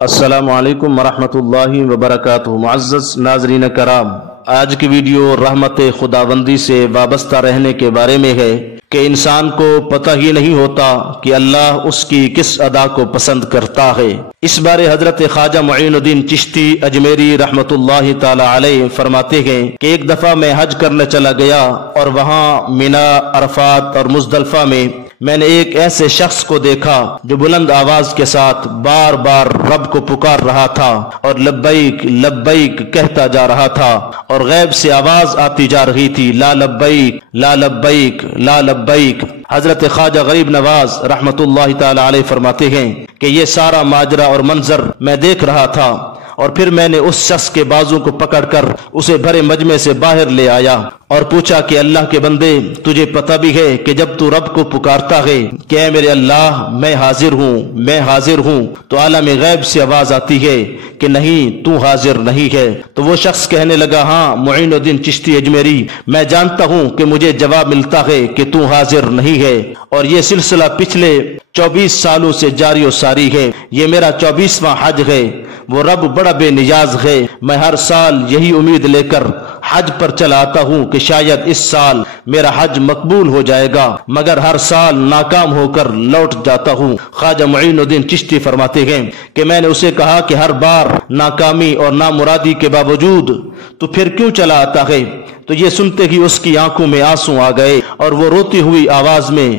السلام علیکم ورحمۃ اللہ وبرکاتہ۔ معزز ناظرین کرام، آج کی ویڈیو رحمت خداوندی سے وابستہ رہنے کے بارے میں ہے کہ انسان کو پتہ ہی نہیں ہوتا کہ اللہ اس کی کس ادا کو پسند کرتا ہے۔ اس بارے حضرت خواجہ معین الدین چشتی اجمیری رحمت اللہ تعالی علیہ فرماتے ہیں کہ ایک دفعہ میں حج کرنے چلا گیا اور وہاں مینا، عرفات اور مزدلفہ میں نے ایک ایسے شخص کو دیکھا جو بلند آواز کے ساتھ بار بار رب کو پکار رہا تھا اور لبیک لبیک کہتا جا رہا تھا، اور غیب سے آواز آتی جا رہی تھی، لا لبیک لا لبیک لا لبیک۔ حضرت خواجہ غریب نواز رحمت اللہ تعالی علیہ فرماتے ہیں کہ یہ سارا ماجرا اور منظر میں دیکھ رہا تھا، اور پھر میں نے اس شخص کے بازو کو پکڑ کر اسے بھرے مجمع سے باہر لے آیا اور پوچھا کہ اللہ کے بندے، تجھے پتہ بھی ہے کہ جب تو رب کو پکارتا ہے کہ اے میرے اللہ میں حاضر ہوں میں حاضر ہوں، تو عالم غیب سے آواز آتی ہے کہ نہیں تو حاضر نہیں ہے؟ تو وہ شخص کہنے لگا، ہاں معین الدین چشتی اجمیری، میں جانتا ہوں کہ مجھے جواب ملتا ہے کہ تو حاضر نہیں ہے، اور یہ سلسلہ پچھلے 24 سالوں سے جاری و ساری ہے۔ یہ میرا 24واں حج ہے۔ وہ رب بڑا بے نیاز ہے۔ میں ہر سال یہی امید لے کر حج پر چلا آتا ہوں کہ شاید اس سال میرا حج مقبول ہو جائے گا، مگر ہر سال ناکام ہو کر لوٹ جاتا ہوں۔ خواجہ معین الدین چشتی فرماتے ہیں کہ میں نے اسے کہا کہ ہر بار ناکامی اور نامرادی کے باوجود تو پھر کیوں چلا آتا ہے؟ تو یہ سنتے ہی اس کی آنکھوں میں آنسو آ گئے اور وہ روتی ہوئی آواز میں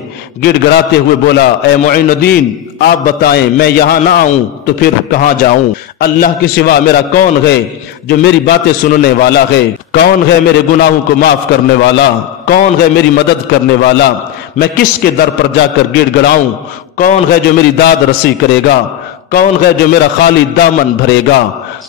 گڑ گڑاتے ہوئے بولا، اے معین الدین، آپ بتائیں میں یہاں نہ آؤں تو پھر کہاں جاؤں؟ اللہ کے سوا میرا کون ہے جو میری باتیں سننے والا ہے؟ کون ہے میرے گناہوں کو معاف کرنے والا؟ کون ہے میری مدد کرنے والا؟ میں کس کے در پر جا کر گڑ گڑاؤں؟ کون ہے جو میری داد رسی کرے گا؟ کون ہے جو میرا خالی دامن بھرے گا؟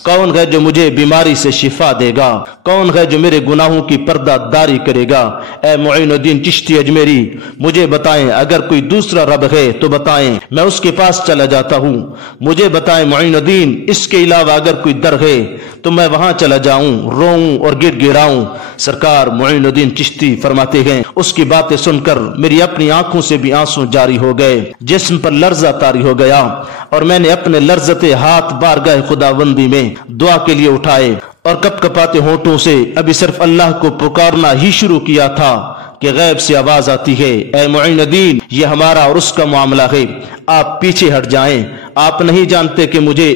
کون ہے جو مجھے بیماری سے شفا دے گا؟ کون ہے جو میرے گناہوں کی پردہ داری کرے گا؟ اے معین الدین چشتی اجمیری، مجھے بتائیں، اگر کوئی دوسرا رب ہے تو بتائیں، میں اس کے پاس چلا جاتا ہوں۔ مجھے بتائیں معین الدین، اس کے علاوہ اگر کوئی در ہے تو میں وہاں چلا جاؤں، روؤں اور گڑ گڑاؤں۔ سرکار معین الدین چشتی فرماتے ہیں، اس کی باتیں سن کر میری اپنی آنکھوں سے بھی آنسو جاری ہو گئے، جسم پر لرزہ طاری ہو گیا، اور میں نے اپنے لرزتے ہاتھ بارگاہ خداوندی میں دعا کے لیے اٹھائے اور کپ کپاتے ہونٹوں سے ابھی صرف اللہ کو پکارنا ہی شروع کیا تھا کہ غیب سے آواز آتی ہے، اے معین الدین، یہ ہمارا اور اس کا معاملہ ہے، آپ پیچھے ہٹ جائیں۔ آپ نہیں جانتے کہ مجھے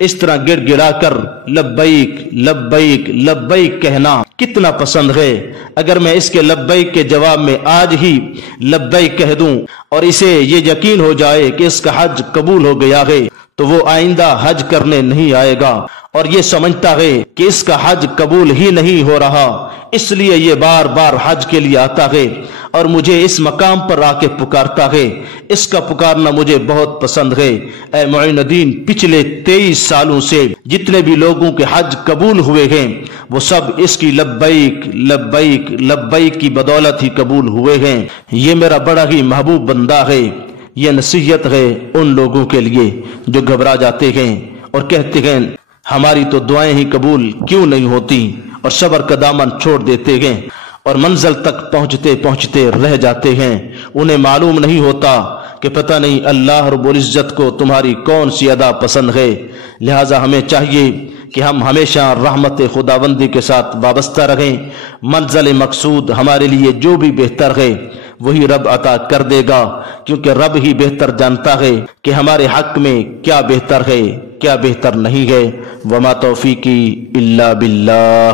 اس طرح گڑ گڑا کر لبیک لبیک لبیک کہنا کتنا پسند ہے۔ اگر میں اس کے لبیک کے جواب میں آج ہی لبیک کہہ دوں اور اسے یہ یقین ہو جائے کہ اس کا حج قبول ہو گیا ہے، تو وہ آئندہ حج کرنے نہیں آئے گا، اور یہ سمجھتا ہے کہ اس کا حج قبول ہی نہیں ہو رہا، اس لیے یہ بار بار حج کے لیے آتا ہے اور مجھے اس مقام پر آ کے پکارتا ہے۔ اس کا پکارنا مجھے بہت پسند ہے۔ اے معین الدین، پچھلے 23 سالوں سے جتنے بھی لوگوں کے حج قبول ہوئے ہیں وہ سب اس کی لبیک لبیک لبیک کی بدولت ہی قبول ہوئے ہیں۔ یہ میرا بڑا ہی محبوب بندہ ہے۔ یہ نصیحت ہے ان لوگوں کے لیے جو گھبرا جاتے ہیں اور کہتے ہیں ہماری تو دعائیں ہی قبول کیوں نہیں ہوتی، اور صبر کا دامن چھوڑ دیتے ہیں اور منزل تک پہنچتے پہنچتے رہ جاتے ہیں۔ انہیں معلوم نہیں ہوتا کہ پتہ نہیں اللہ رب العزت کو تمہاری کون سی ادا پسند ہے۔ لہٰذا ہمیں چاہیے کہ ہم ہمیشہ رحمت خداوندی کے ساتھ وابستہ رہیں۔ منزل مقصود ہمارے لیے جو بھی بہتر ہے وہی رب عطا کر دے گا، کیونکہ رب ہی بہتر جانتا ہے کہ ہمارے حق میں کیا بہتر ہے کیا بہتر نہیں ہے۔ وما توفیقی الا باللہ۔